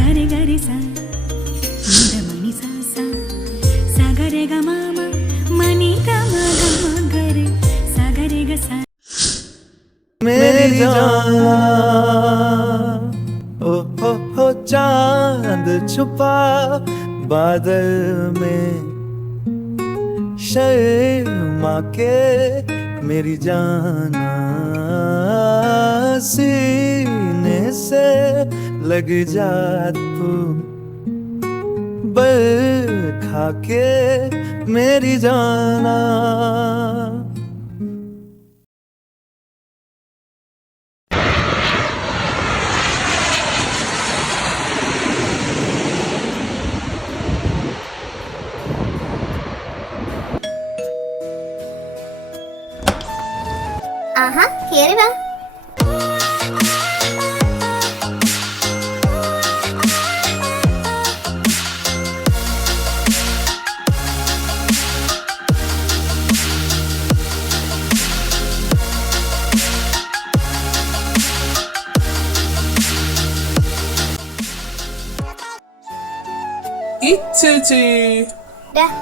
ഗരി ഗരി സ മണി സ സ സഗരെ ഗ മ മണി ഗ മ ഗരി സഗരെ ഗ സ मेरी जान ओ हो चांद छुपा बादल में शर्मा के मेरी जाना सीने से लग जा तू बरखा के मेरी जाना. ആഹാ കേറി വാ.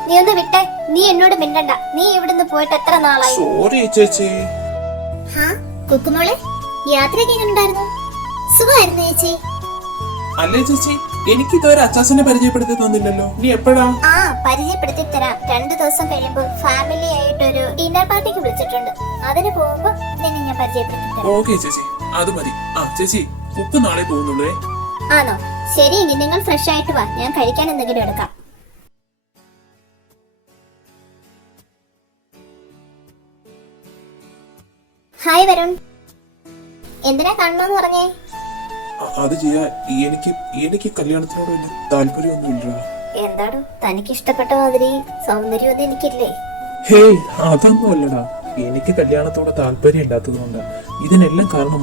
നീ ഒന്ന് വിട്ടെ. നീ എന്നോട് മിണ്ടണ്ട. നീ ഇവിടുന്ന് പോയിട്ട് എത്ര നാളായി? സോറി ചേച്ചി. കുക്കുമോളെ, യാത്രയൊക്കെ എങ്ങനെയുണ്ടായിരുന്നു? സുഖമായിരുന്നു ചേച്ചി? അല്ലേ ചേച്ചി, എനിക്ക് ഇതുവരെ അച്ചാച്ചനെ പരിചയപ്പെടുത്തി തന്നില്ലല്ലോ. നീ എപ്പോഴാ? പരിചയപ്പെടുത്തി തരാം. 2 ദിവസം കഴിയുമ്പോൾ ഫാമിലി ആയിട്ടൊരു ഡിന്നർ പാർട്ടിക്ക് വിളിച്ചിട്ടുണ്ട്. അതിന് പോകുമ്പോ നിന്നെ ഞാൻ പരിചയപ്പെടുത്തി തരാം. ഓക്കെ ചേച്ചി, അത് മതി. ചേച്ചി, ഉപ്പ് നാളെ പോകുന്നുള്ളേ. ആണോ? ശരിയെങ്കിൽ നിങ്ങൾ ഫ്രഷ് ആയിട്ട് വാ, ഞാൻ കഴിക്കാൻ എന്തെങ്കിലും എടുക്കാം. ഹായ് വരുൺ, എന്തിനാ കാണണമെന്ന് പറഞ്ഞേ? അത് ചെയ്യാ, എനിക്ക് കല്യാണത്തിനോട് വലിയ താല്പര്യമൊന്നുമില്ല. എന്താടോ, തനിക്ക് ഇഷ്ടപ്പെട്ട മാതിരി സൗന്ദര്യമൊന്നും എനിക്കില്ലേ? ഹേയ്, അതൊന്നും അല്ലടാ. എനിക്ക് കല്യാണത്തോട് താല്പര്യം ഇല്ലാത്തതുകൊണ്ടാ. ഇതിനെല്ലാം കാരണം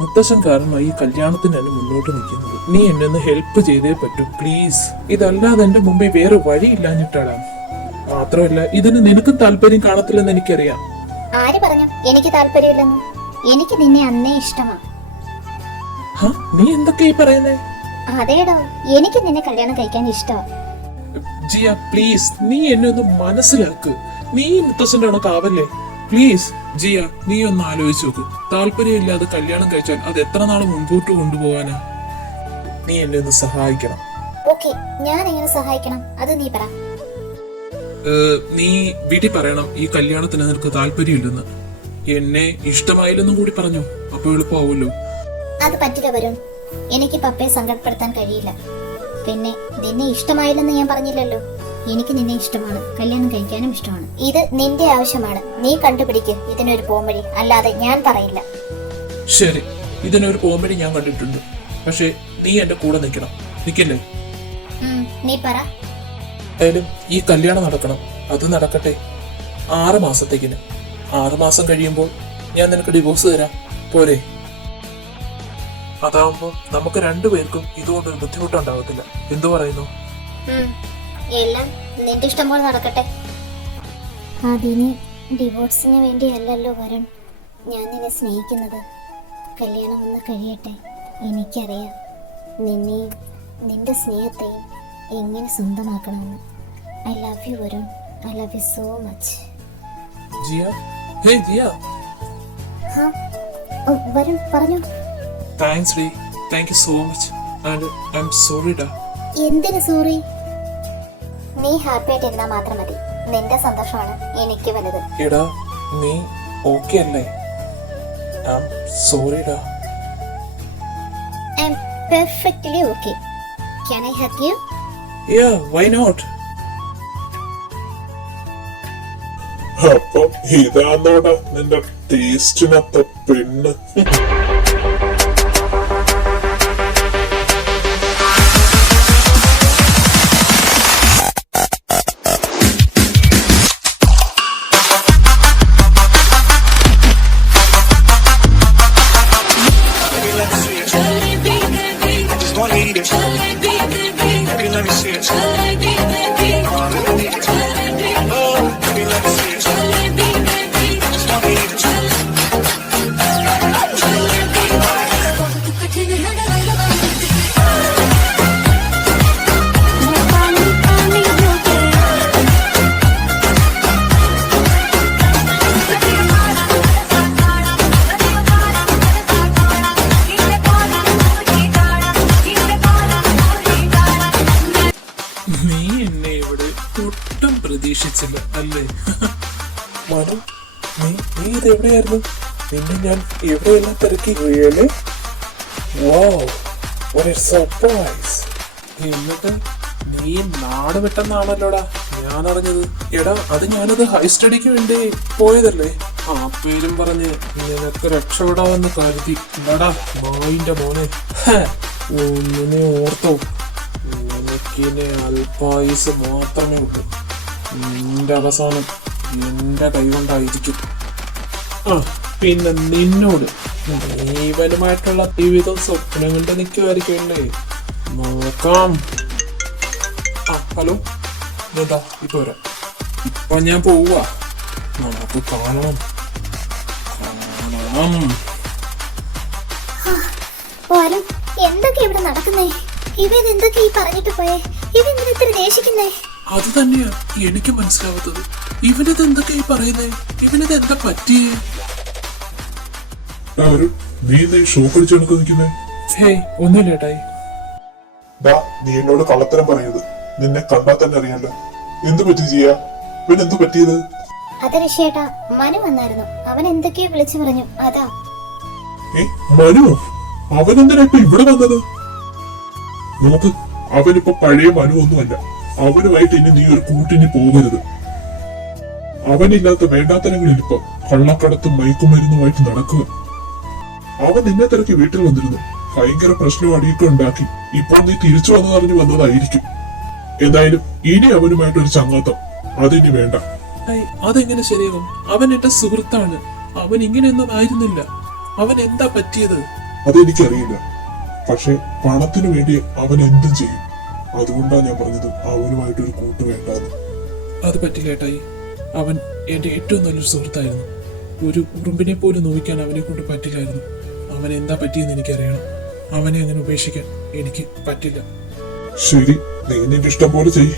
മുത്തശ്ശൻ കാരണം ഈ കല്യാണത്തിന് തന്നെ മുന്നോട്ട് നിൽക്കുന്നത്. നീ എന്നെ ഒന്ന് ഹെൽപ്പ് ചെയ്തേ പറ്റൂ പ്ലീസ്. ഇതല്ലാതെ എന്റെ മുമ്പിൽ വേറെ വഴിയില്ലാഞ്ഞിട്ടാടാ. മാത്രമല്ല, ഇതിന് നിനക്ക് താല്പര്യം കാണത്തില്ലെന്ന് എനിക്കറിയാം. ആര് പറഞ്ഞു എനിക്ക് താല്പര്യമില്ലെന്ന്? എനിക്ക് നിന്നെ അന്നേ ഇഷ്ടമാ. നീ എന്തൊക്കെയാ പറയുന്നേ? അതേടോ, എനിക്ക് നിന്നെ കല്യാണം കഴിക്കാൻ ഇഷ്ടമാ. ജിയ പ്ലീസ്, നീ എന്നെ ഒന്ന് മനസ്സിലാക്ക്. നീ മുത്തശ്ശന്റെ കണക്കാവല്ലേ പ്ലീസ്. ജിയ, നീ ഒന്ന് ആലോചിച്ച് നോക്ക്. താല്പര്യമില്ലാതെ കല്യാണം കഴിച്ചാൽ അത് എത്ര നാൾ മുൻപോട്ട് കൊണ്ടുപോകാനാ? നീ എന്നെ ഒന്ന് സഹായിക്കണം. ഓക്കേ, ഞാൻ എങ്ങനെ സഹായിക്കണം അത് നീ പറ. നീ വീട്ടിൽ പറയണം ഈ കല്യാണത്തിന് നിനക്ക് താല്പര്യമില്ലെന്ന്. എന്നെ ഇഷ്ടമായില്ലെന്നും കൂടി പറഞ്ഞു. അപ്പൊ എളുപ്പമാവുമല്ലോ. അത് പറ്റില്ല വരുൺ, എനിക്ക് പപ്പയെ സങ്കടപ്പെടുത്താൻ കഴിയില്ല. പിന്നെ നിന്നെ ഇഷ്ടമായില്ലെന്ന് ഞാൻ പറഞ്ഞില്ലല്ലോ. എനിക്ക് നിന്നെ ഇഷ്ടമാണ്, കല്യാണം കഴിക്കാനും ഇഷ്ടമാണ്. ഇത് നിന്റെ ആവശ്യമാണ്. നീ കണ്ടുപിടിക്ക് ഇതിനൊരു പോംവഴി, അല്ലാതെ ഞാൻ പറയില്ല. ശരി, ഇതിനൊരു പോംവഴി ഞാൻ കണ്ടിട്ടുണ്ട്. പക്ഷെ നീ എന്റെ കൂടെ നിൽക്കണം. നിൽക്കില്ലേ? നീ പറ. ഈ കല്യാണം നടക്കണം. അത് നടക്കട്ടെ 6 മാസത്തേക്കിന്. 6 മാസം കഴിയുമ്പോൾ ഞാൻ നിനക്ക് ഡിവോഴ്സ് തരാം, പോരെ? അതാവുമ്പോ നമുക്ക് രണ്ടുപേർക്കും ഇതുകൊണ്ടൊരു ബുദ്ധിമുട്ടുണ്ടാവത്തില്ല. എന്തു പറയുന്നു? എല്ലാം നിന്റെ ഇഷ്ടം പോലെ നടക്കട്ടെ. അതിന് ഡിവോഴ്സിന് വേണ്ടിയല്ലല്ലോ വരുൺ ഞാൻ നിന്നെ സ്നേഹിക്കുന്നത്. കല്യാണം ഒന്ന് കഴിയട്ടെ. എനിക്കറിയാം നിന്നെയും നിന്റെ സ്നേഹത്തെയും എങ്ങനെ സ്വന്തമാക്കണമെന്ന്. I love you Varun, I love you so much. Jiya, hey Jiya. Varun പറഞ്ഞു. താങ്ക്സ് ഡി, thank you so much. And I am sorry ഡാ. എന്തിനു സോറി? നീ ഹാപ്പി ആയിട്ട് ഇരുന്നാൽ മാത്രം മതി. നിന്റെ സന്തോഷമാണ് എനിക്ക് വലുത്. എടാ, നീ ഓക്കേ അല്ലേ? ഐ ആം സോറി ഡാ. I am perfectly okay. Can I hug you? Yeah, why not? അപ്പൊ ഇതാന്നോടാ നിന്റെ ടേസ്റ്റിനത്ത പെണ്ണ്. ഇല്ലാതെ എവിടെയായിരുന്നു? നിന്നെ ഞാൻ എവിടെയെല്ലാം തിരക്കി. Really? Wow, what a surprise. എന്നിട്ട് നീ നാട് വിട്ടെന്നാണല്ലോടാ ഞാൻ അറിഞ്ഞത്. എടാ, അത് ഞാനത് ഹൈ സ്റ്റഡിക്ക് വേണ്ടി പോയതല്ലേ. ആ പേരും പറഞ്ഞ് നിനക്ക് രക്ഷപ്പെടാമെന്ന് കരുതി. എടാ മായിന്റെ മോനെ, ഒന്നിനെ ഓർത്തോ, നിനക്കിനെ അല്പായുസ് മാത്രമേ ഉള്ളൂ. നിന്റെ അവസാനം എന്റെ കൈകൊണ്ടായിരിക്കും. ആ പിന്നെ നിന്നോട്, നീ ഇവനുമായിട്ടുള്ള ജീവിതം സ്വപ്നം കൊണ്ട് നിൽക്കുമായിരിക്കും അല്ലേ? നോക്കാം. ആ ഹലോ, എന്താ ഇപ്പൊ വരാം. ഇപ്പൊ ഞാൻ പോവാ. നമുക്ക് കാണണം. വരും. എന്തൊക്കെ ഇവിടെ നടക്കുന്നേ? ഇവൻ എന്തൊക്കെ ഈ പറഞ്ഞിട്ട് പോയേ? ഇവൻ എന്തിനാ ഇത്ര ദേഷിക്കുന്നേ? അത് തന്നെയാ എനിക്ക് മനസ്സിലാവാത്തത്. ഇവനത് എന്തൊക്കെയാ പറയുന്നേ? ഇവനത് എന്താ പറ്റിയേ? നീ എന്താ ഷോക്ക് അടിച്ചു കണക്ക് നിൽക്കുന്നേ? ഹേയ് ഒന്നുമില്ല ഏട്ടായി. നീ എന്നോട് കള്ളത്തരം പറയരുത്. നിന്നെ കണ്ടാൽ തന്നെ അറിയാലോ. എന്ത് പറ്റി ചെയ്യാ? പിന്നെ എന്ത് പറ്റിയത്? അത് ഋഷിയേട്ടാ, മനു വന്നായിരുന്നു. അവൻ എന്തൊക്കെയോ വിളിച്ചു പറഞ്ഞു. അതാ. മനു? അവനെന്തിനാ ഇപ്പൊ ഇവിടെ വന്നത്? നോക്ക്, അവനിപ്പോ പഴയ മനു ഒന്നുമല്ല. അവനുമായിട്ട് ഇനി നീ ഒരു കൂട്ടിന് പോകരുത്. അവനില്ലാത്ത വേണ്ടാത്തരങ്ങളിൽ ഇപ്പൊ കള്ളക്കടത്തും മയക്കുമരുന്നുമായിട്ട് നടക്കുക. അവൻ നിന്നെ തിരക്കി വീട്ടിൽ വന്നിരുന്നു. ഭയങ്കര പ്രശ്നവും അടിയൊക്കെ ഉണ്ടാക്കി. ഇപ്പോൾ നീ തിരിച്ചു വന്നു പറഞ്ഞു വന്നതായിരിക്കും. എന്തായാലും ഇനി അവനുമായിട്ട് ഒരു ചങ്ങാത്തം അതിനി വേണ്ട. അതെങ്ങനെ ശരിയാകും? അവൻ എന്റെ സുഹൃത്താണ്. അവൻ ഇങ്ങനെയൊന്നും ആയിരുന്നില്ല. അവൻ എന്താ പറ്റിയത്? അതെനിക്കറിയില്ല. പക്ഷെ പണത്തിനു വേണ്ടി അവൻ എന്തും ചെയ്യും. അതുകൊണ്ടാണ് ഞാൻ പറഞ്ഞത് അവനുമായിട്ട് ഒരു കൂട്ട് വേണ്ടാന്ന്. അത് പറ്റില്ല ഏട്ടായി. അവൻ എന്റെ ഏറ്റവും നല്ലൊരു സുഹൃത്തായിരുന്നു. ഒരു ഉറുമ്പിനെ പോലും നോവിക്കാൻ അവനെ കൊണ്ട് പറ്റില്ലായിരുന്നു. അവൻ എന്താ പറ്റിയെന്ന് എനിക്കറിയണം. അവനെ അങ്ങനെ ഉപേക്ഷിക്കാൻ എനിക്ക് പറ്റില്ല. ശരി, നീ നിന്റെ ഇഷ്ടം പോലെ ചെയ്.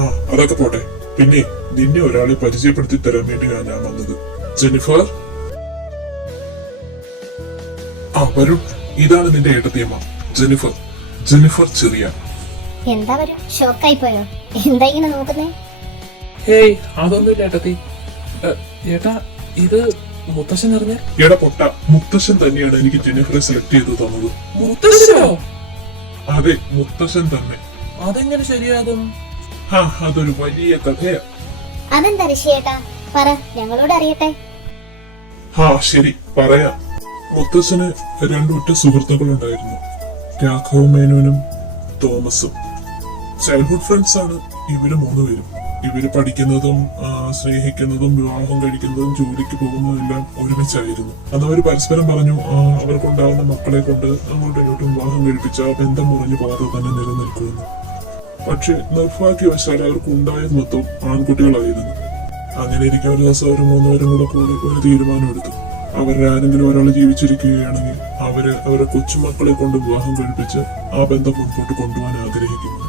ആ അതൊക്കെ പോട്ടെ. പിന്നെ നിന്നെ ഒരാളെ പരിചയപ്പെടുത്തി തരാൻ വേണ്ടിയാണ് ഞാൻ വന്നത്. ജെന്നിഫർ. ആ വരൂ, ഇതാണ് നിന്റെ ഏട്ടത്തിയമ്മ ജെന്നിഫർ. ജെന്നിഫർ ചെറിയ. എന്താ വരും? ഷോക്കായി പോയോ? എന്താ ഇങ്ങനെ നോക്കുന്നേ? ഹേയ് അതൊന്നുമില്ല ഏട്ടത്തി. ഏട്ടാ, ഇത് മുത്തശ്ശൻ അറിഞ്ഞ? എടാ പൊട്ട, മുത്തശ്ശൻ തന്നെയാണ് എനിക്ക് ജെന്നിഫറെ സെലക്ട് ചെയ്ത് തന്നത്. മുത്തശ്ശനോ? അതെ, മുത്തശ്ശൻ തന്നെ. അതെങ്ങനെ ശരിയാകും? അതൊരു വലിയ കഥയാ. അതെന്താ ഋഷിയേട്ടാ? പറ, ഞങ്ങളോട് അറിയട്ടെ. ശരി പറയാം. മുത്തശ്ശന് രണ്ടു ഒറ്റ സുഹൃത്തുക്കളുണ്ടായിരുന്നു, രാഘവ മേനോനും തോമസും. ചൈൽഡ്ഹുഡ് ഫ്രണ്ട്സ് ആണ് ഇവര് മൂന്നുപേരും. ഇവര് പഠിക്കുന്നതും സ്നേഹിക്കുന്നതും വിവാഹം കഴിക്കുന്നതും ജോലിക്ക് പോകുന്നതും എല്ലാം ഒരുമിച്ചായിരുന്നു. അന്ന് അവര് പരസ്പരം പറഞ്ഞു അവർക്കുണ്ടാവുന്ന മക്കളെ കൊണ്ട് അങ്ങോട്ടും ഇങ്ങോട്ടും വിവാഹം കഴിപ്പിച്ച ആ ബന്ധം മുറിഞ്ഞു പോകാതെ തന്നെ നിലനിൽക്കുമെന്ന്. പക്ഷെ നിർഭാഗ്യവശാൽ അവർക്ക് ഉണ്ടായത് മൊത്തം ആൺകുട്ടികളായിരുന്നു. അങ്ങനെ ഇരിക്കെ ഒരു ദിവസം അവർ മൂന്നുപേരും കൂടെ കൂടി ഒരു തീരുമാനം എടുത്തു. അവരുടെ ആരെങ്കിലും ഒരാൾ ജീവിച്ചിരിക്കുകയാണെങ്കിൽ അവരെ കൊച്ചുമക്കളെ കൊണ്ട് വിവാഹം കഴിപ്പിച്ച് ആ ബന്ധം മുൻപോട്ട് കൊണ്ടുപോകാൻ ആഗ്രഹിക്കുന്നു.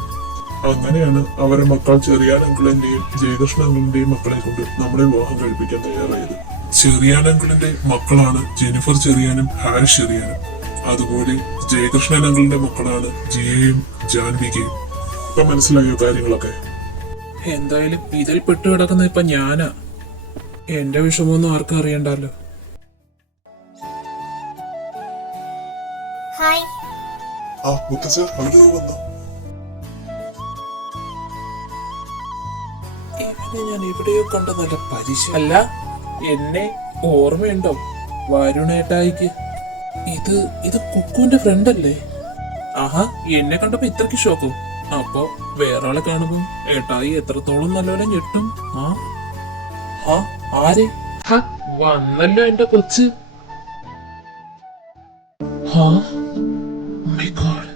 അങ്ങനെയാണ് അവരെ മക്കൾ ചെറിയാനങ്കിളിന്റെയും ജയകൃഷ്ണങ്കിളിന്റെയും മക്കളെ കൊണ്ട് നമ്മളെ വിവാഹം കഴിപ്പിക്കാൻ തയ്യാറായത്. ചെറിയാനങ്കിളിന്റെ മക്കളാണ് ജെന്നിഫർ ചെറിയാനും ഹാരിസ് ചെറിയാനും. അതുപോലെ ജയകൃഷ്ണൻ അങ്കിളിന്റെ മക്കളാണ് ജിയയും ജാൻവികയും. ഇപ്പൊ മനസ്സിലായോ കാര്യങ്ങളൊക്കെ? എന്തായാലും ഇതിൽ പെട്ടുകിടക്കുന്ന ഇപ്പൊ ഞാനാ. എന്റെ വിഷമമൊന്നും ആർക്കും അറിയണ്ടല്ലോ. ഹായ്. മുത്തച്ഛ അവര് വന്നു. ഇവനെ ഞാൻ എവിടെയോ കണ്ട നല്ല പരിചയം. അല്ല, എന്നെ ഓർമ്മയുണ്ടോ വരുണേട്ടായിക്ക്? ഇത് കുക്കുവിന്റെ ഫ്രണ്ട് അല്ലേ? ആഹാ, എന്നെ കണ്ടപ്പോ ഇത്രക്ക് ഷോക്കോ? അപ്പൊ വേറെ ആളെ കാണുമ്പോ ഏട്ടായി എത്രത്തോളം നല്ലപോലെ ഞെട്ടും. ആരെ? വന്നല്ലോ എന്റെ കൊച്ച്. My God.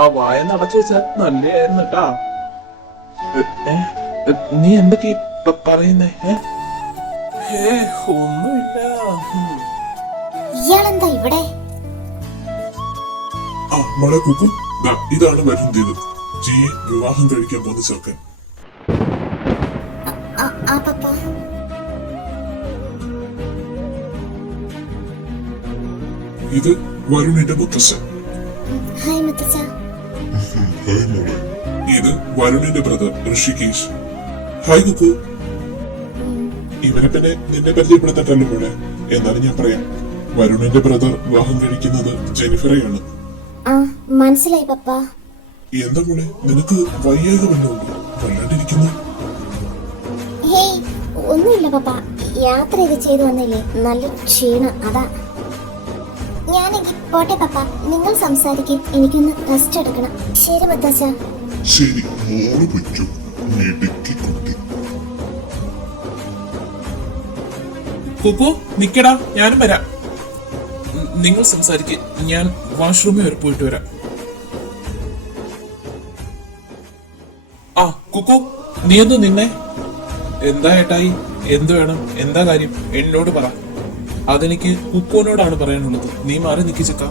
ആ വായ നടച്ചു വെച്ചാൽ നല്ലതായിരുന്നു കേട്ടാ. ഏ, നീ എന്തൊക്കെ പറയുന്നേ? ഒന്നുമില്ല. ഇയാളെന്താ ഇവിടെ? ആ മോളെ കുക്കു, ദാ ഇതാണ് വരുന്നത്, ജിയെ വിവാഹം കഴിക്കാൻ പോകുന്ന ചെറുക്കൻ. ആ പപ്പ. ഇത് വരുണിന്റെ മുത്തശ്ശൻ. ഹായ് മുത്തച്ഛ. ഹായ് മോളെ. ഇത് വരുണിന്റെ ബ്രദർ ഋഷികേശ്. ഹായ് കുക്കു. ഇവനെ പിന്നെ നിന്നെ പരിചയപ്പെടുത്തട്ടല്ലോ മോളെ, എന്നാലും ഞാൻ പറയാം. വരുണിന്റെ ബ്രദർ വിവാഹം കഴിക്കുന്നത് ജെനിഫറെയാണ്. ആ മനസ്സിലായി പപ്പ. എന്താ മോളെ, നിനക്ക് വയ്യായ്ക വല്ലോണ്ട്? വല്ലാണ്ടിരിക്കുന്നു. ഹേയ് ഒന്നുമില്ല പപ്പ, യാത്ര ചെയ്തു വന്നില്ലേ, നല്ല ക്ഷീണം അതാ. ഞാനെങ്കിൽ പോട്ടെ പപ്പ, നിങ്ങൾ സംസാരിക്കും, എനിക്കൊന്ന് റെസ്റ്റ് എടുക്കണം. ശരി മുത്തച്ഛ. ശരി മോള് പറ്റൂ, മിടുക്കി കുട്ടി. കുക്കു നിക്കടാ, ഞാനും വരാം. നിങ്ങൾ സംസാരിക്ക്, ഞാൻ വാഷ്റൂമിൽ വരെ പോയിട്ട് വരാം. ആ കുക്കു, നീ ഒന്ന് നിന്നേ. എന്താ ഏട്ടായി, എന്ത് വേണം, എന്താ കാര്യം, എന്നോട് പറ. അതെനിക്ക് കുക്കുവിനോടാണ് പറയാനുള്ളത്. നീ മാറി നിക്കി ചെക്ക.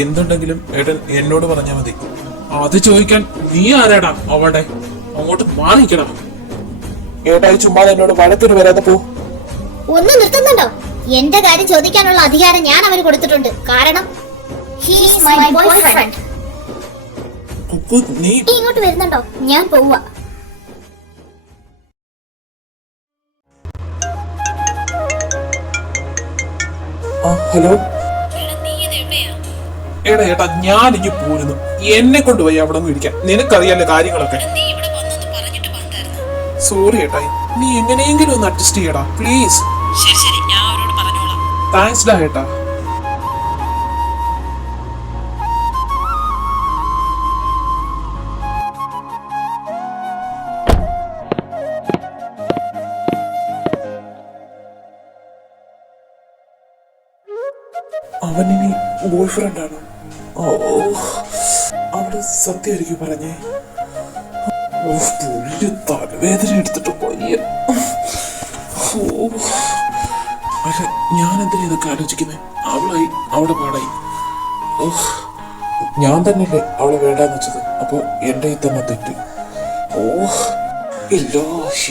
എന്തുണ്ടെങ്കിലും ഏട്ടൻ എന്നോട് പറഞ്ഞാ മതി. അത് ചോദിക്കാൻ നീ ആരാടാ അവിടെ? അങ്ങോട്ട് മാറിക്കടാ. ഏട്ടായി ചുമ്മാ എന്നോട് വഴക്കിന് വരാതെ പോ. ഒന്ന് നിർത്തുന്നുണ്ടോ? എന്റെ കാര്യം ചോദിക്കാനുള്ള അധികാരം ഞാൻ അവന് കൊടുത്തിട്ടുണ്ട്. കാരണം he is my boyfriend. Kuku നീ നീ ഇങ്ങോട്ട് വരുന്നുണ്ടോ? ഞാൻ പോവാ. ഹലോ. എടാ ഏട്ടാ, ഞാൻ ഇനി പോരുന്നു. എന്നെ കൊണ്ട് പോയി അവിടെ നിന്ന് ഇരിക്കാൻ. നിനക്കറിയാലോ കാര്യങ്ങളൊക്കെ. സോറി ഏട്ടായി, നീ എങ്ങനെയെങ്കിലും ഒന്ന് അഡ്ജസ്റ്റ് ചെയ്യടാ പ്ലീസ്. താങ്ക്സ് ഡാ ഏട്ടാ. അവനിനി ബോയ് ഫ്രണ്ട് ആണോ? അവള് സത്യമായിരിക്കും പറഞ്ഞേ. പുല്ല് തലവേദന എടുത്തിട്ട് പയ്യ. പക്ഷെ ഞാൻ എന്തിനാ ഇതൊക്കെ ആലോചിക്കുന്നേ? അവളായി അവിടെ പാടായി. ഞാൻ തന്നെയല്ലേ അവളെ വേണ്ടാന്ന് വെച്ചത്. അപ്പൊ എന്റെ ഈ തന്നെ തെറ്റ്. ഇല്ല,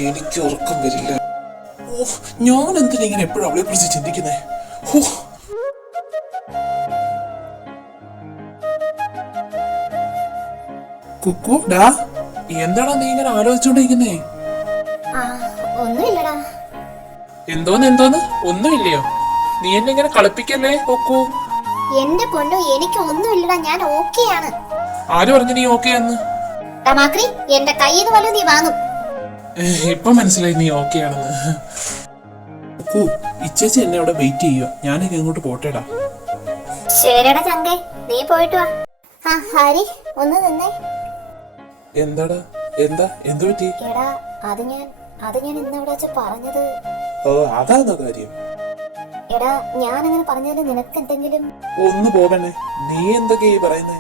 എനിക്ക് ഉറക്കം വരില്ല. ഞാൻ എന്തിനാ ഇങ്ങനെ എപ്പോഴും അവളെ കുറിച്ച് ചിന്തിക്കുന്നേ? കുക്കു ഡാ, എന്താടാ നീ ഇങ്ങനെ ആലോചിച്ചോണ്ടിരിക്കുന്നേ? ഒന്നുമില്ലടാ. എന്തോന്ന് ഒന്നുമില്ലയോ? നീ എന്നെ ഇങ്ങനെ കളിപ്പിക്കല്ലേ കുക്കു. എന്റെ പൊന്നു, എനിക്ക് ഒന്നുമില്ലടാ, ഞാൻ ഓക്കെയാണ്. ആര് പറഞ്ഞു നീ ഓക്കെ ആന്ന്? ടമാക്രി, എന്റെ കയ്യിൽ നിന്ന് വല്ലതും നീ വാങ്ങും. ഇപ്പൊ മനസ്സിലായി നീ ഓക്കെ ആണെന്ന്. കുക്കു, ഇച്ചേച്ചി എന്നെ അവിടെ വെയിറ്റ് ചെയ്യുക. ഞാനൊക്കെ ഇങ്ങോട്ട് പോട്ടേടാ. ശരിടാ ചങ്കേ, നീ പോയിട്ട് വാ. ആ ഹരി, ഒന്ന് നിന്നേ. എന്താടാ, എന്തു പറ്റി? എടാ, അത് ഞാൻ ഇന്നവിടെ വെച്ച് പറഞ്ഞത്. അതാണോ കാര്യം? എടാ, ഞാൻ അങ്ങനെ പറഞ്ഞാല് നിനക്ക് എന്തെങ്കിലും? ഒന്ന് പോകണേ, നീ എന്തൊക്കെയാ പറയുന്നേ?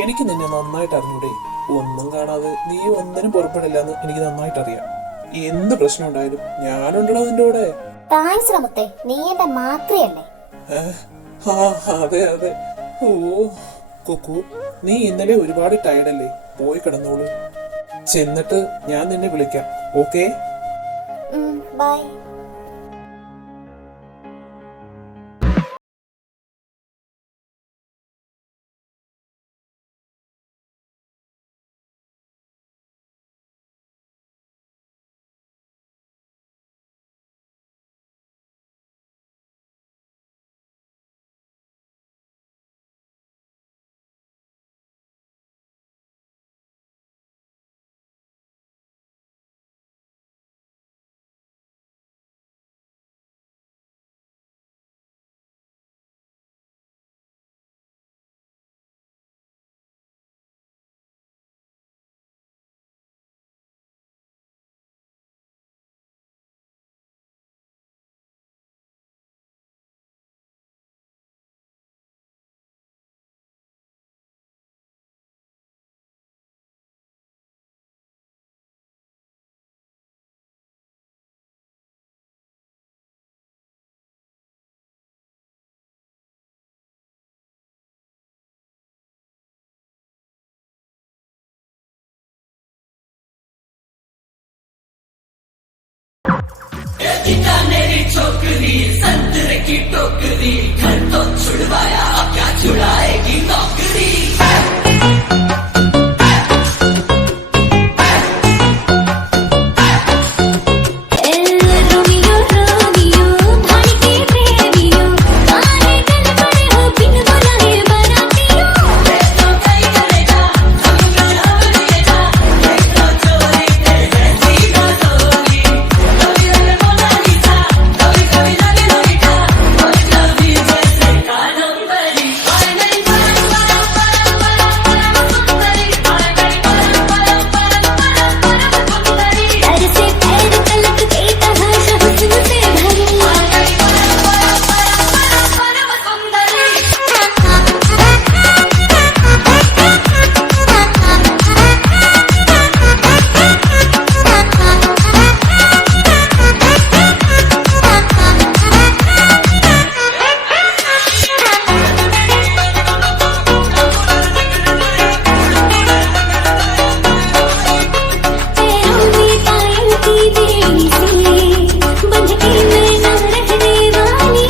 എനിക്ക് നിന്നെ നന്നായിട്ട് അറിഞ്ഞൂടെ? ഒന്നും കാണാതെ നീ ഒന്നിനും പുറപ്പെടില്ലെന്ന് എനിക്ക് നന്നായിട്ട് അറിയാം. എന്ത് പ്രശ്നം ഉണ്ടായാലും ഞാനുണ്ടോ നിന്റെ കൂടെ. താങ്ക്സ് മുത്തേ, നീ എന്റെ മാത്രയല്ലേ? അതെ. ഓ കുക്കു, നീ ഇന്നലെ ഒരുപാട് ടയർഡല്ലേ? പോയി കിടന്നോളൂ. ചെന്നിട്ട് ഞാൻ നിന്നെ വിളിക്കാം. Okay, by. रोमियो रोमियो भाई के प्रेमियो आने कल बड़े हो बिन बुलाए बरातियों तो कई करेगा हम गाना बनेगा देखो चोरी तेरे सीधा चोरी कभी रंग मोनालिसा कभी कभी लगे लोलिका कोई कभी जैसे कादम्बरी आए नहीं परम परम परम परम सुंदरी आए नहीं परम परम परम परम सुंदरी सर से पैर तलक देता है हुस्न से भरी आए नहीं परम परम परम परम सुंदरी पैरों में पायल की बेड़ी से बंध के मैं न रहने वाली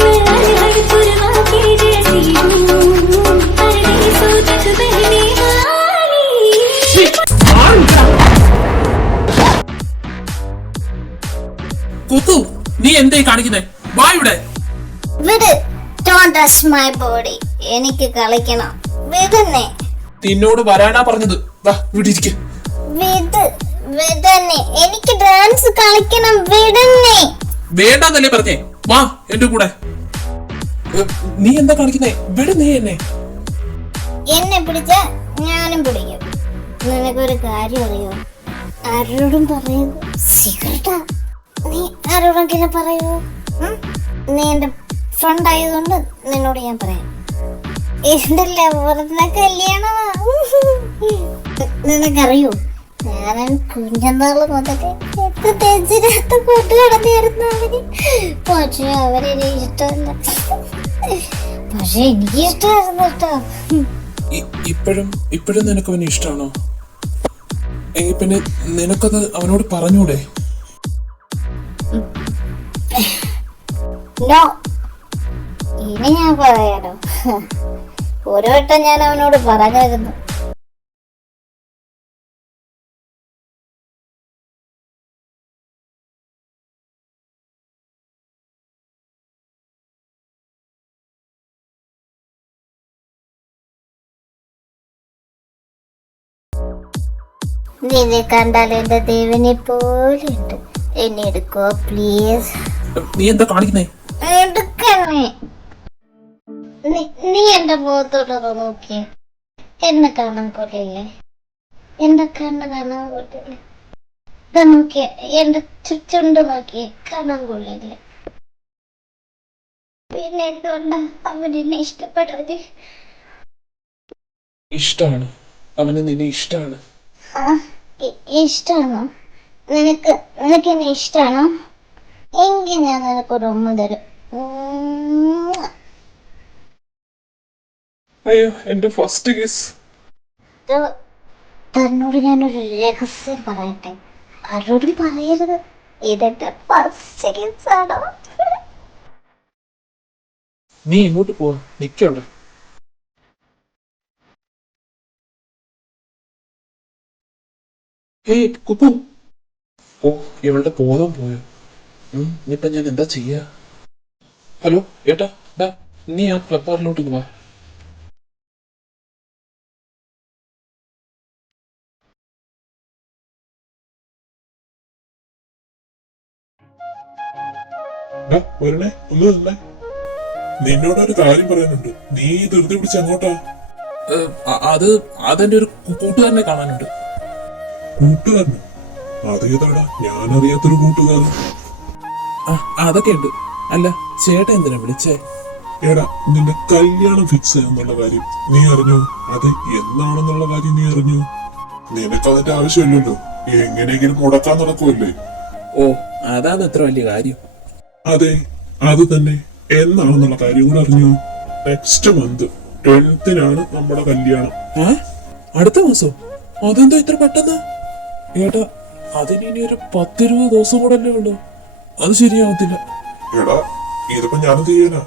मैं अरहर पुरवा के जैसी हूँ परदेसों तक बहने वाली കുക്കു, നീ എന്തേ കാണിക്കുന്നേ? വാ ഇവിടെ. വിട്, ഡോണ്ട് ടച്ച് മൈ ബോഡി. എനിക്ക് കളിക്കണം. വിടന്നെ, നിന്നോട് വരാനാ പറഞ്ഞത്. വാ ഇവിടെ ഇരിക്ക്. വിടന്നെ, എനിക്ക് ഡാൻസ് കളിക്കണം. വിടന്നെ. വേണ്ടാന്നല്ലേ പറഞ്ഞേ? വാ എന്റെ കൂടെ. നീ എന്താ കാണിക്കുന്നേ? വിട് നീ എന്നെ. എന്നെ പിടിച്ച ഞാനും പിടിക്കും. നിനക്കൊരു കാര്യം അറിയോ? ആരോടും പറയൂ. സീക്രട്ടാ. നീ ആരോടെങ്കിലും പറയൂ. നീ എന്റെ ഫ്രണ്ട് ആയതുകൊണ്ട് നിന്നോട് ഞാൻ പറയാം. എന്റെ ലവറിന്റെ കല്യാണമാ. നിനക്കറിയോ, ഞാൻ കുഞ്ഞനാള് മുതലേ എത്ര തെച്ചിനകത്ത് കൊണ്ടു കിടന്നായിരുന്നു അവന്. പക്ഷെ അവരെന്നെ ഇഷ്ടമല്ല. പക്ഷെ എനിക്ക് ഇഷ്ടമായിരുന്നു കേട്ടോ. ഇപ്പോഴും നിനക്ക് അവനെ ഇഷ്ടമാണോ? എങ്കിൽ പിന്നെ നിനക്കത് അവനോട് പറഞ്ഞൂടെ? നോ, ഇനി ഞാൻ പറയാലോ. ഒരു വട്ടം ഞാൻ അവനോട് പറഞ്ഞിരുന്നു. നിന്നെ കണ്ടാൽ എന്റെ ദേവനെ പോലെ ഉണ്ട്. എന്നെ എടുക്കോ പ്ലീസ്. നീ എന്താ കാണിക്കുന്നേ? എടുക്കണേ. നീ എന്റെ മുഖത്തോട്ട് നോക്കിയേ. എന്നെ കാണാൻ കൊള്ളില്ലേ? എന്റെ കണ്ണ് കാണാൻ കൊള്ളില്ലേ? നോക്കിയേ, എന്റെ ചുണ്ട് നോക്കിയേ, കാണാൻ കൊള്ളില്ലേ? പിന്നെ എന്തുകൊണ്ടാ അവനെന്നെ ഇഷ്ടപ്പെടാതെ? ഇഷ്ടമാണ്. അവന് നിന്നെ ഇഷ്ടമാണ്. ഇഷ്ടാണോ? നിനക്ക് എന്നെ ഇഷ്ടാണോ? എങ്കിൽ ഞാൻ നിനക്കൊരു ഉമ്മ തരും. അയ്യോ, എന്റെ ഫസ്റ്റ് കിസ്. തന്നോട് ഞാനൊരു രഹസ്യം പറയട്ടെ. ആരോടും പറയരുത്. ഇതെന്റെ ഫസ്റ്റ് കിസ് ആണോ? നീ എങ്ങോട്ട് പോവാ? നിക്കവിടെ. ഹേയ് കുക്കു. ഓ, ഇവളുടെ ബോധം പോയോ? ഇനിയിപ്പൊ ഞാൻ എന്താ ചെയ്യാ? ഹലോ ഏട്ടാ, നീ ആ ക്ലബ് ബാറിലോട്ട് വാ. വരണേ, ഒന്ന് നിന്നേ. നിന്നോടൊരു കാര്യം പറയാനുണ്ട്. നീ ധൃതി പിടിച്ച് അങ്ങോട്ടാ? അതെന്റെ ഒരു കൂട്ടുകാരനെ കാണാനുണ്ട്. കൂട്ടുകാരന്? അതേതാടാ? ഞാനറിയാത്തൊരു കൂട്ടുകാരൻ. അതൊക്കെ ഉണ്ട്. അല്ല, ചേട്ടൻ എന്തിനാ വിളിച്ചേ? എടാ, നിന്റെ കല്യാണം ഫിക്സ് എന്നുള്ള കാര്യം നീ അറിഞ്ഞോ? അത് എന്നാണെന്നുള്ള കാര്യം നീ അറിഞ്ഞോ? നിനക്ക് അതിന്റെ ആവശ്യമില്ലല്ലോ. എങ്ങനെയെങ്കിലും മുടക്കാൻ നടക്കുമല്ലേ? ഓ, അതാണ് ഇത്ര വലിയ കാര്യം. അതെ, അത് തന്നെ. എന്നാണെന്നുള്ള കാര്യം കൂടെ അറിഞ്ഞോ? നെക്സ്റ്റ് മന്ത് 10th നമ്മുടെ കല്യാണം. അടുത്ത മാസം? അതെന്താ ഇത്ര പെട്ടെന്ന്? ഏട്ടാ, അതിനി ഒരു 10-20 ദിവസം കൂടെ അല്ലേ ഉള്ളൂ. അത് ശരിയാവത്തില്ല. എടാ ഇതിപ്പോ ഞാനെന്ത് ചെയ്യാനാ?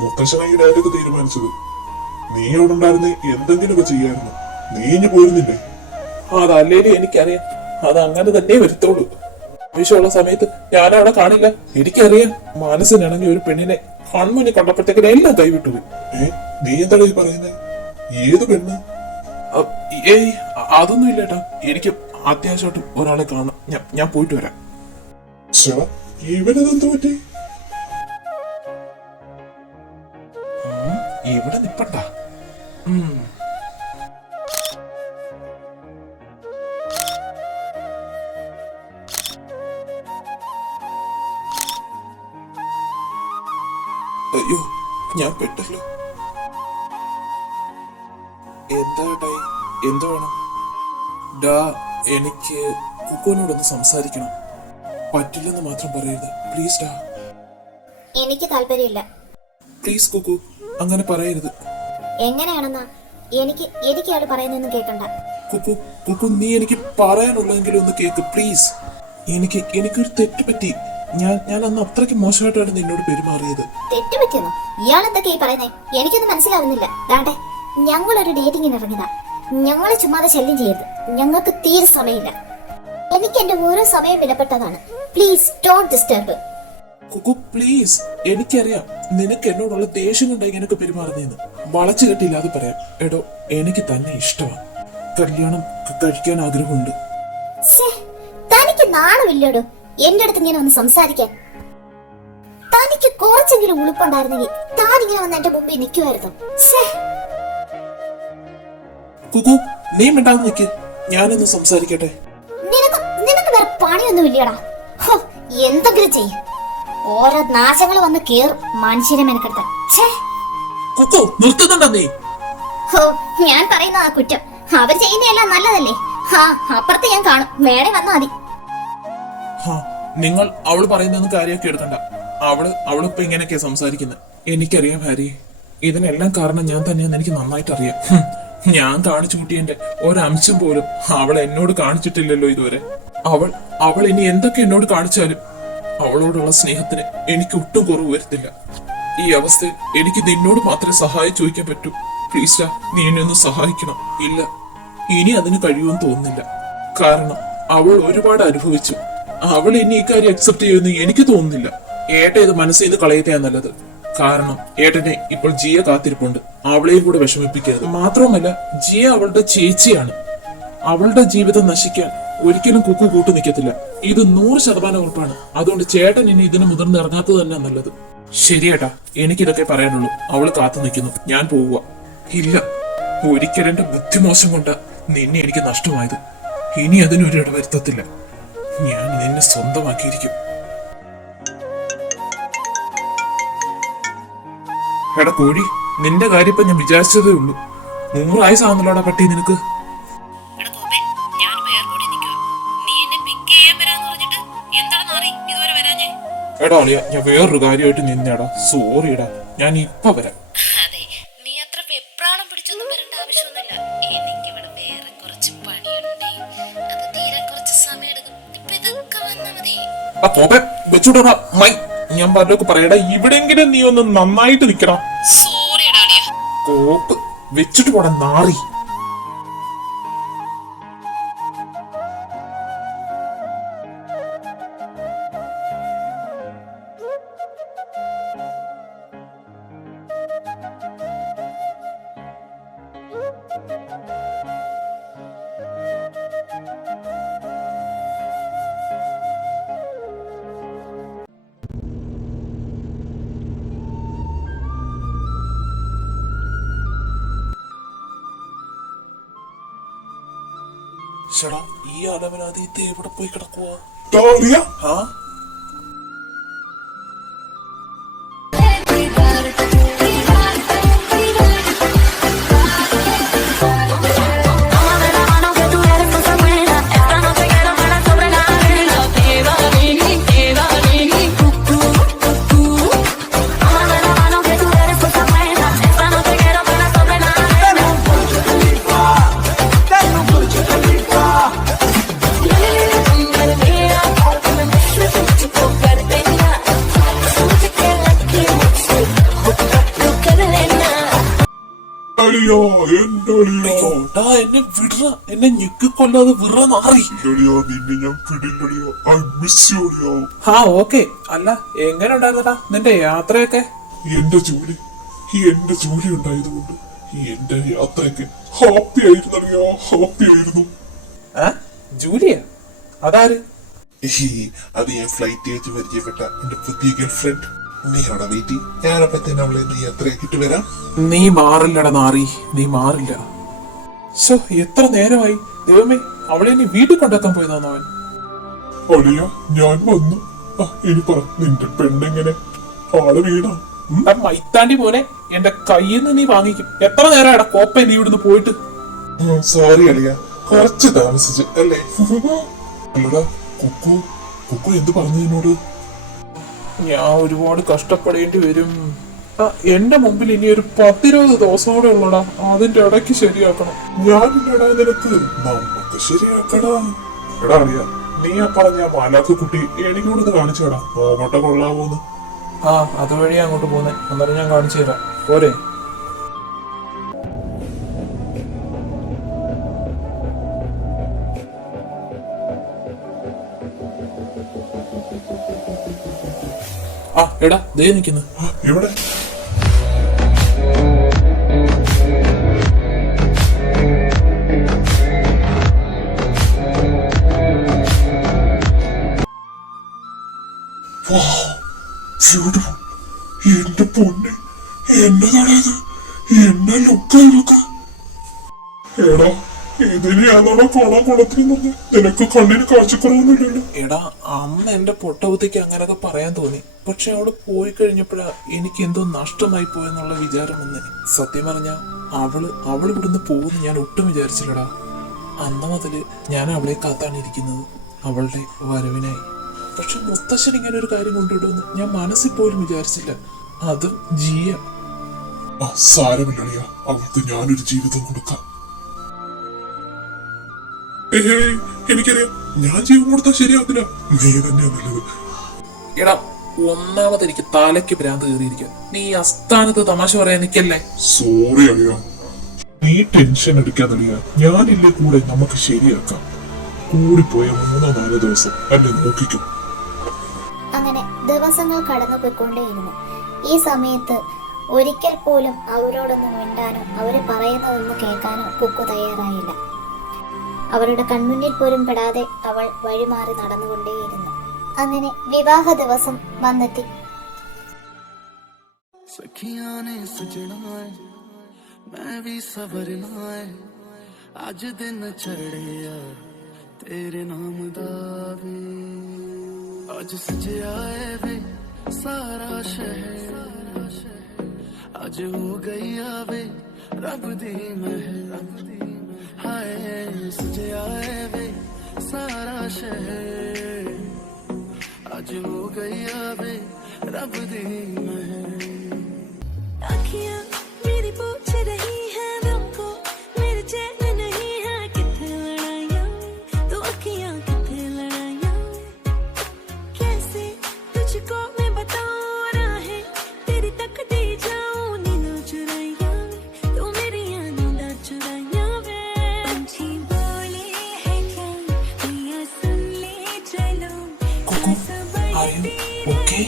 മുത്തശ്ശനാ ഈ ഡയറ്റൊക്കെ തീരുമാനിച്ചത്. നീ അവിടെ ഉണ്ടായിരുന്നെ എന്തെങ്കിലുമൊക്കെ ചെയ്യായിരുന്നു. നീ ഇനി പോയിരുന്നില്ലേ? അതല്ലേലും എനിക്കറിയാം, അത് അങ്ങനെ തന്നെ വരുത്തോളൂ. ആവശ്യമുള്ള സമയത്ത് ഞാൻ അവിടെ കാണില്ല. എനിക്കറിയാം, മനസ്സിനാണെങ്കിൽ ഒരു പെണ്ണിനെ കൺമുന്നിൽ കണ്ടപ്പോഴത്തേക്കിന് എല്ലാം കൈവിട്ടു പോയി. നീ എന്താണ് ഈ പറയുന്നേ? ഏത് പെണ്ണ്? ഏയ് അതൊന്നും ഇല്ലേട്ടാ, എനിക്ക് അത്യാവശ്യമായിട്ട് ഒരാളെ കാണാം. ഞാൻ പോയിട്ട് വരാം. ചേട്ടാ ഇവനെന്ത് പറ്റി? ഇവിടെ നിപ്പണ്ട. അയ്യോ, ഞാൻ പെട്ടല്ലോ. എന്താ എന്ത് വേണം? ഡാ, എനിക്ക് കുക്കുവിനോടൊന്ന് സംസാരിക്കണം. പറ്റില്ലെന്ന് മാത്രം പറയരുത് പ്ലീസ് ഡാ. എനിക്ക് താല്പര്യമില്ല. പ്ലീസ് കുക്കു, അങ്ങനെ പറയരുത്. എങ്ങനെയാണെന്നാ? എനിക്ക് അയാൾ പറയുന്നൊന്നും കേൾക്കണ്ട. കുക്കു കുക്കു, നീ എനിക്ക് പറയാനുള്ളതെങ്കിലും ഒന്ന് കേക്ക് പ്ലീസ്. എനിക്കൊരു തെറ്റ് പറ്റി. ഞാൻ അന്ന് അത്രയ്ക്ക് മോശമായിട്ടാണ് നിന്നോട് പെരുമാറിയത്. തെറ്റ് പറ്റിയെന്നോ? ഇയാൾ എന്തൊക്കെയാ പറയുന്നേ? എനിക്കൊന്നും മനസ്സിലാവുന്നില്ല. ദാണ്ടെ, ഞങ്ങളൊരു ഡേറ്റിങ്ങിന് ഇറങ്ങിയതാ. ഞങ്ങളെ ചുമ്മാതെ ശല്യം ചെയ്യരുത്. ഞങ്ങൾക്ക് തീരെ സമയമില്ല. എനിക്ക് എന്റെ ഓരോ സമയം വിലപ്പെട്ടതാണ്. Please don't disturb. Kukku please, എനിക്കറിയാം നിനക്ക് എന്നോടുള്ള ദേഷ്യം കൊണ്ടായി എനിക്ക് പെരുമാറുന്നതെന്ന്. വളച്ചു കെട്ടില്ലാതെ പറയാം. എടോ, എനിക്ക് തന്നെ ഇഷ്ടമാണ്. കല്യാണം കഴിക്കാൻ ആഗ്രഹമുണ്ട്. തനിക്ക് നാണമില്ലടോ എന്റെ അടുത്ത് ഇങ്ങനെ ഒന്ന് സംസാരിക്കാൻ? തനിക്ക് കുറച്ചെങ്കിലും ഉളുപ്പുണ്ടായിരുന്നെങ്കിൽ താനിങ്ങനെ വന്ന് എന്റെ മുമ്പിൽ നിൽക്കുമായിരുന്നു. കുക്കു, നീ മിണ്ടാതെ നിൽക്ക്, ഞാനൊന്ന് സംസാരിക്കട്ടെ. നിനക്ക് വേറെ പണിയൊന്നും ഇല്ലടാ. എന്തെങ്കിലും ചെയ്യും. ഓരോ നാശങ്ങൾ വന്ന് കേറും മനുഷ്യനെ മെനക്കെടുത്താൻ. കുക്കു, നിർത്തുന്നുണ്ടോ നീ? ഞാൻ പറയുന്ന ആ കുറ്റം അവർ ചെയ്യുന്നതെല്ലാം നല്ലതല്ലേ? അപ്പുറത്ത് ഞാൻ കാണും, വേണേ വന്നാ മതി. നിങ്ങൾ അവള് പറയുന്നൊന്നും കാര്യമൊക്കെ എടുക്കണ്ട. അവളിപ്പോ ഇങ്ങനെയൊക്കെയാ സംസാരിക്കുന്നത്. എനിക്കറിയാം ഹാരി, ഇതിനെല്ലാം കാരണം ഞാൻ തന്നെയാന്ന് എനിക്ക് നന്നായിട്ട് അറിയാം. ഞാൻ കാണിച്ചു കൂട്ടിയതിന്റെ ഒരംശം പോലും അവൾ എന്നോട് കാണിച്ചിട്ടില്ലല്ലോ ഇതുവരെ. അവൾ ഇനി എന്തൊക്കെ എന്നോട് കാണിച്ചാലും അവളോടുള്ള സ്നേഹത്തിന് എനിക്ക് ഒട്ടും കുറവ് വരുത്തില്ല. ഈ അവസ്ഥയിൽ എനിക്ക് നിന്നോട് മാത്രമേ സഹായം ചോദിക്കാൻ പറ്റൂ. പ്ലീസ് നീ എന്നെ ഒന്ന് സഹായിക്കണം. ഇല്ല, ഇനി അതിന് കഴിയുമെന്ന് തോന്നുന്നില്ല. കാരണം അവൾ ഒരുപാട് അനുഭവിച്ചു. അവൾ ഇനി ഇക്കാര്യം അക്സെപ്റ്റ് ചെയ്യുമെന്ന് എനിക്ക് തോന്നുന്നില്ല. ഏട്ട ഇത് മനസ്സിൽ നിന്ന് കളയത്തയാ നല്ലത്. കാരണം ഏട്ടനെ ഇപ്പോൾ ജിയ കാത്തിരിപ്പുണ്ട്. അവളെയും കൂടെ വിഷമിപ്പിക്കരുത്. മാത്രവുമല്ല, ജിയ അവളുടെ ചേച്ചിയാണ്. അവളുടെ ജീവിതം നശിക്കാൻ ഒരിക്കലും കുക്കു കൂട്ടു നിൽക്കത്തില്ല. ഇത് 100% ഉറപ്പാണ്. അതുകൊണ്ട് ചേട്ടൻ ഇനി ഇതിന് മുതിർന്ന് ഇറങ്ങാത്തത് തന്നെ നല്ലത്. ശരിയേട്ടാ, എനിക്കിതൊക്കെ പറയാനുള്ളൂ. അവള് കാത്തു നിൽക്കുന്നു, ഞാൻ പോവുക. ഇല്ല, ഒരിക്കലും എന്റെ ബുദ്ധിമോശം കൊണ്ട് നിന്നെ എനിക്ക് നഷ്ടമായത്. ഇനി അതിനൊരു ഇടവരുത്തത്തില്ല. ഞാൻ നിന്നെ സ്വന്തമാക്കിയിരിക്കും. എടാ കോഴി, നിന്റെ കാര്യം ഇപ്പൊ ഞാൻ വിചാരിച്ചതേ ഉള്ളൂ. 100 ആയുസാണല്ലോടാ പട്ടി നിനക്ക്. എടാ അളിയ, ഞാൻ വേറൊരു കാര്യമായിട്ട് നിന്നേടാ. സോറിടാ, ഞാൻ ഇപ്പൊ വരാം. നീ അത്ര വെപ്രാളം പിടിച്ചൊന്നും വരേണ്ട ആവശ്യമൊന്നുമില്ല. എനിക്കിവിടെ വേറെ കുറച്ച് പണിയുണ്ട്. അത് തീരാൻ കുറച്ച് സമയം എടുക്കും. ഇപ്പൊ ഇതൊക്കെ വന്നാ മതി. വെച്ചൂടാ മൈ, ഞാൻ പറഞ്ഞൊക്കെ പറയടാ. ഇവിടെങ്കിലും നീ ഒന്ന് നന്നായിട്ട് നിക്കടാ. സോറിയടാ അളിയ. കോപ്പ് വെച്ചിട്ട് പോടാ നാറി. ചേടാ, ഈ അലവലാതി എവിടെ പോയി കിടക്കുവാ? ആ അളിയാ, എന്റെ അളിയാ. എടാ എന്നെ വിടറ, എന്നെ ഞെക്കിക്കൊല്ലാതെ വിറ മാറി. അളിയാ, നിന്നെ ഞാൻ പിടില്ലളിയാ. ഐ മിസ് യു അളിയാ. ആ ഓക്കെ. അല്ല എങ്ങനെ ഉണ്ടായിരുന്നടാ നിന്റെ യാത്രയൊക്കെ? എന്റെ ജോലി ഉണ്ടായതുകൊണ്ട് എന്റെ യാത്രയൊക്കെ ഹാപ്പി ആയിരുന്നു അളിയാ, ഹാപ്പി ആയിരുന്നു. ജൂലിയ? അതാര്? അത് ഞാൻ ഫ്ലൈറ്റ് വെച്ച് പരിചയപ്പെട്ട എന്റെ പുതിയ ഗേൾ ഫ്രണ്ട്. നീ അവിടെ വെയിറ്റ്, ഞാനപ്പത്തേന് അവളെ യാത്രയാക്കിട്ട് വരാം. നീ മാറില്ലടാ നാറി, നീ മാറില്ല. സോ എത്ര നേരമായി ദൈവമേ, അവളെ നീ വീട്ടിൽ കൊണ്ടാക്കാൻ പോയതാണോ അവൻ? അളിയാ, ഞാൻ വന്നു. ഇനി പറ, നിന്റെ പെണ്ണെങ്ങനെ? ആള് വീണോ? മൈത്താണ്ടി പോലെ എന്റെ കയ്യിൽ നിന്ന് നീ വാങ്ങിക്കും. എത്ര നേരമാടാ കോപ്പ നീ ഇവിടുന്ന് പോയിട്ട്? സോറി അളിയാ, കുറച്ച് താമസിച്ചു അല്ലേ? അല്ലടാ, കുക്കു എന്ത് പറഞ്ഞു എന്നോട്? ഞാൻ ഒരുപാട് കഷ്ടപ്പെടേണ്ടി വരും. എന്റെ മുമ്പിൽ ഇനി ഒരു 10-20 ദിവസം കൂടെ ഉള്ളടാ, അതിന്റെ ഇടയ്ക്ക് ശരിയാക്കണം. ഞാനില്ലടാ നിനക്ക്, നമുക്ക് ശരിയാക്കടാ. എടാ അളിയാ, നീ ആ പറഞ്ഞ മാലാഖ കുട്ടി എനിക്കൂടെ കാണിച്ചേടാ, നോക്കട്ടെ കൊള്ളാവോന്ന്. അതുവഴി അങ്ങോട്ട് പോന്നെ, അന്നേരം ഞാൻ കാണിച്ചു തരാം. പോരെ? എടാ ദേ നിക്കുന്നു. എവിടെ? എന്റെ പൊന്നെ, എന്നതാണത്? എന്നെ ലുക്ക്. എടാ, ഇതിനെയാണോ കാണാൻ കുളത്തിരുന്നത്? നിനക്ക് കണ്ണിന് കാഴ്ചക്കുറവൊന്നുമില്ലല്ലോ. എടാ, അമ്മ എന്റെ പൊട്ടബുദ്ധിക്ക് അങ്ങനെയൊക്കെ പറയാൻ തോന്നി. പക്ഷെ അവിടെ പോയി കഴിഞ്ഞപ്പോഴാ എനിക്ക് എന്തോ നഷ്ടമായി പോയെന്നുള്ള വിചാരം വന്നേ. സത്യം പറഞ്ഞ അവൾ ഇവിടുന്ന് പോകുന്നു ഞാൻ ഒട്ടും വിചാരിച്ചില്ലടാ. അന്ന് മുതല് ഞാൻ അവളെ കാത്താണ് ഇരിക്കുന്നത്, അവളുടെ വരവിനായി. പക്ഷെ മുത്തശ്ശൻ ഇങ്ങനെ ഒരു കാര്യം കൊണ്ടുവിടുമെന്ന് ഞാൻ മനസ്സിൽ പോലും വിചാരിച്ചില്ല. അതും ജിയ. സാരമില്ലളിയാ, അവൾക്ക് ഞാനൊരു ജീവിതം കൊടുക്കാം. എനിക്കറിയാം, ഞാൻ ജീവൻ കൊടുത്താൽ ശരിയാക്കില്ല. നീ തന്നെയാ നല്ലത്. എടാ, ഒന്നാമത് എനിക്ക് തലയ്ക്ക് ഭ്രാന്ത് കയറിയിരിക്കുക. നീ അസ്ഥാനത്ത് തമാശ പറയാൻ നിൽക്കല്ലേ. സോറി അളിയാ, നീ ടെൻഷൻ എടുക്കാന്നളിയാ. ഞാനില്ലേ കൂടെ, നമുക്ക് ശരിയാക്കാം. കൂടിപ്പോയ 3-4 ദിവസം എന്നെ നോക്കിക്കും. അങ്ങനെ ദിവസങ്ങൾ കടന്നു പോയിക്കൊണ്ടേയിരുന്നു. ഈ സമയത്ത് ഒരിക്കൽ പോലും അവരോടൊന്നും മിണ്ടാനോ അവര് പറയുന്നതൊന്നും കേൾക്കാനോ കുക്കു തയ്യാറായില്ല. അവരുടെ കൺമുന്നിൽ പോലും പെടാതെ അവൾ വഴിമാറി നടന്നുകൊണ്ടേയിരുന്നു. അങ്ങനെ വിവാഹ ദിവസം വന്നെത്തി. सखियां ने सजना है, मैं भी सवरना है, आज दिन चढ़े यार तेरे नाम दा वे, आज सजया है वे सारा शहर, आज हो गई आवे रब दी महर, हाय सजया है वे सारा शहर, आज हो गई आवे रब दी महर। अखियां मेरी पूछ रही है हमको, मेरे चैन नहीं है किथे लड़ाइयां, तो अखियां किथे लड़ाइयां, कैसे तुझको मैं बताऊं राहें तेरी तकती जाऊं नींदों चुराइयां, तू मेरी नींदा चुराइयां वे, पंछी बोले है क्या भैया सुन ले चलो। Are you okay?